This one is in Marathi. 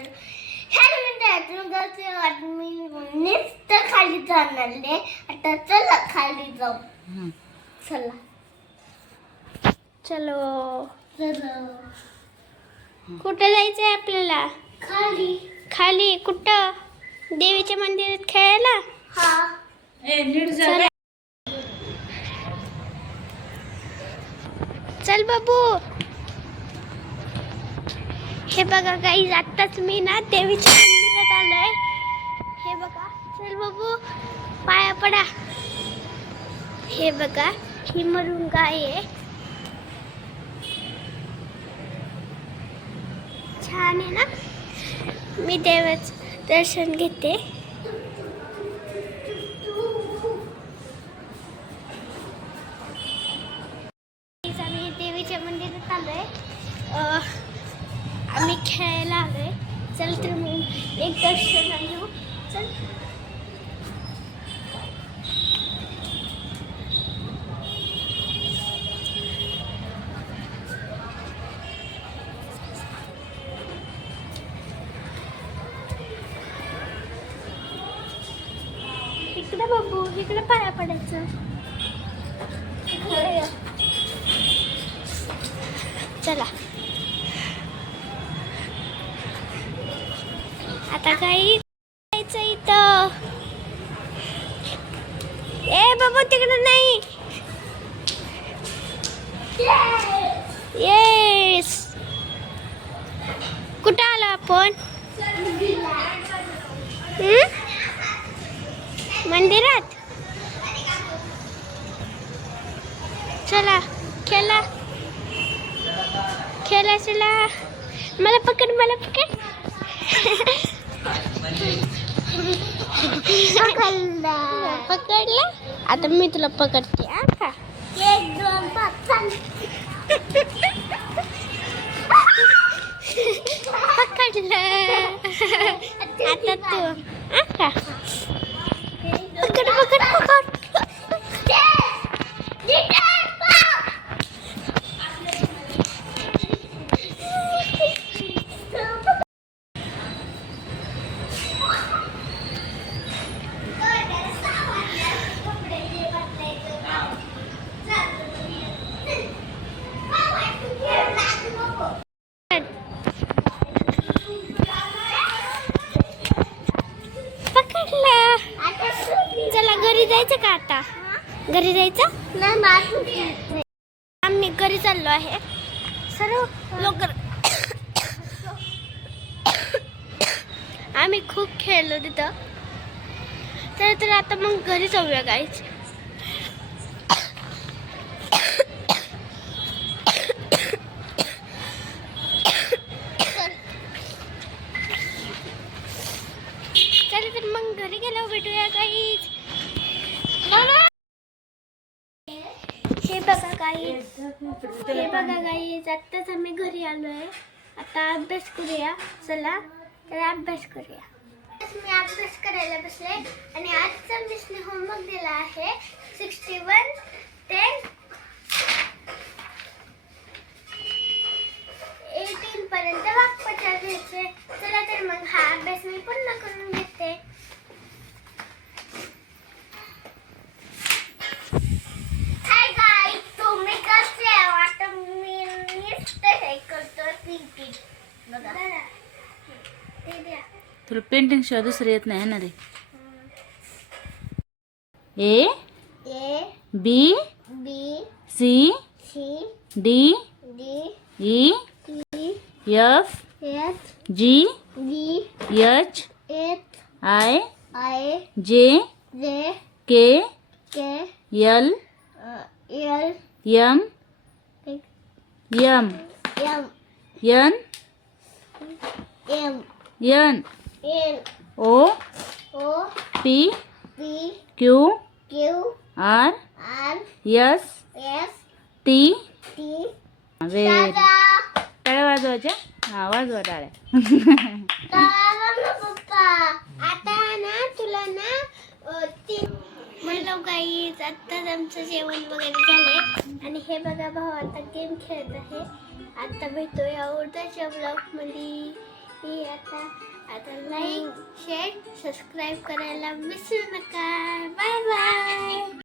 हॅलो मित्रांनो, मी नुसतं खाली जाणार आहे. आता चला खाली जाऊ. चला चलो. चलो. कुठं जायचंय आपल्याला? खाली. खाली कुठं? देवीच्या मंदिरात खेळायला? हा. चला. चल बाबू. हे बघा गाईज, आत्ताच मी ना देवीच्या मंदिरात आलोय. हे बघा. चल बाबू, पाया पडा. हे बघा, ही मरून गाय आहे. छान आहे ना. मी देवाचं दर्शन घेते. आम्ही देवीच्या मंदिरात आलोय. आम्ही खेळायला आलोय. चल तर मग एक दर्शन घेऊ. चल. इकडे बाबू, इकडे पाया पडायचं. चला. आता काही जायचं इथं. ए बाबू, तिकडे नाही. येस. कुठं आलो आपण? मंदिरात. चला खेळा. खेळा चला. मला पकड, मला पकड. पकडलं. आता मी तुला पकडते. का 1 2 5 पकडलं. आता तू. का पकड पकड पकड. चला घरी जायचं का आता? घरी जायचं नाही. आम्ही घरी चाललो आहे. सर्व लवकर. आम्ही खूप खेळलो तिथं. तर आता मग घरी जाऊया गाईच. चला तर मग घरी गेल्यावर भेटूया गाईच. हे बघा गाईज, हे बघा गाईज, आत्ताच आम्ही घरी आलोय. आता अभ्यास करूया. चला तर अभ्यास करूया. मी अभ्यास करायला बसले आणि आजचा मिसने होमवर्क दिला आहे 61 ते 18 पर्यंत वाक्प्रचार घ्यायचे. चला तर मग हा अभ्यास मी पूर्ण करून घेते. हाय गाईज, तुम्ही कसे आहात? मी नुसतं हे करतो पेंटिंग. बघा ते द्या. तुला पेंटिंग शिवाय दुसरं येत नाही ना रे. A B C D E F G H I J K L M N N O P Q R S T. टाळ्या वाजवायच्या. हा, वाजवा टाळ्या. पप्पा आता ना तुला ना म्हणलं गाईज, आत्ताच आमचं जेवण वगैरे झालंय. आणि हे बघा भाऊ आता गेम खेळत आहे. आता भेटूया उद्याच्या ब्लॉग मध्ये. आता आता लाईक शेअर सबस्क्राईब करायला विसरू नका.